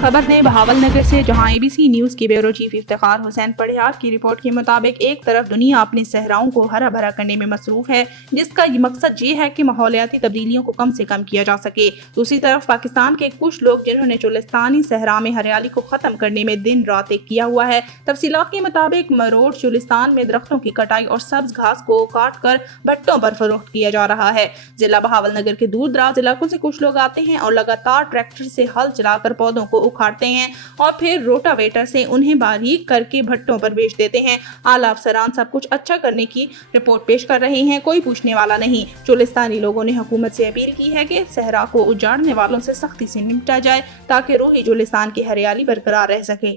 खबर है बहावल नगर से, जहां एबीसी न्यूज के ब्यूरो चीफ इफ्तिखार हुसैन पढ़ियार की रिपोर्ट के मुताबिक एक तरफ दुनिया अपने सहराओं को हरा भरा करने में मसरूफ है, जिसका मकसद ये है कि माहौलियाती तब्दीलियों को कम से कम किया जा सके। दूसरी तरफ पाकिस्तान के कुछ लोग जिन्होंने चुलिस्तानी सहरा में हरियाली को खत्म करने में दिन रात एक किया हुआ है। तफसीलात के मुताबिक मरोड़ चुलिस्तान में दरख्तों की कटाई और सब्ज घास को काट कर भट्टों पर फरोख्त किया जा रहा है। जिला बहावल नगर के दूर दराज इलाकों से कुछ लोग आते हैं और लगातार ट्रैक्टर से हल चलाकर पौधों को उखाड़ते हैं और फिर रोटावेटर से उन्हें बारीक करके भट्टों पर बेच देते हैं। आला अफसरान सब कुछ अच्छा करने की रिपोर्ट पेश कर रहे हैं, कोई पूछने वाला नहीं। चुलिस्तानी लोगों ने हुकूमत से अपील की है कि सहरा को उजाड़ने वालों से सख्ती से निपटा जाए ताकि रूही चुलिस्तान की हरियाली बरकरार रह सके।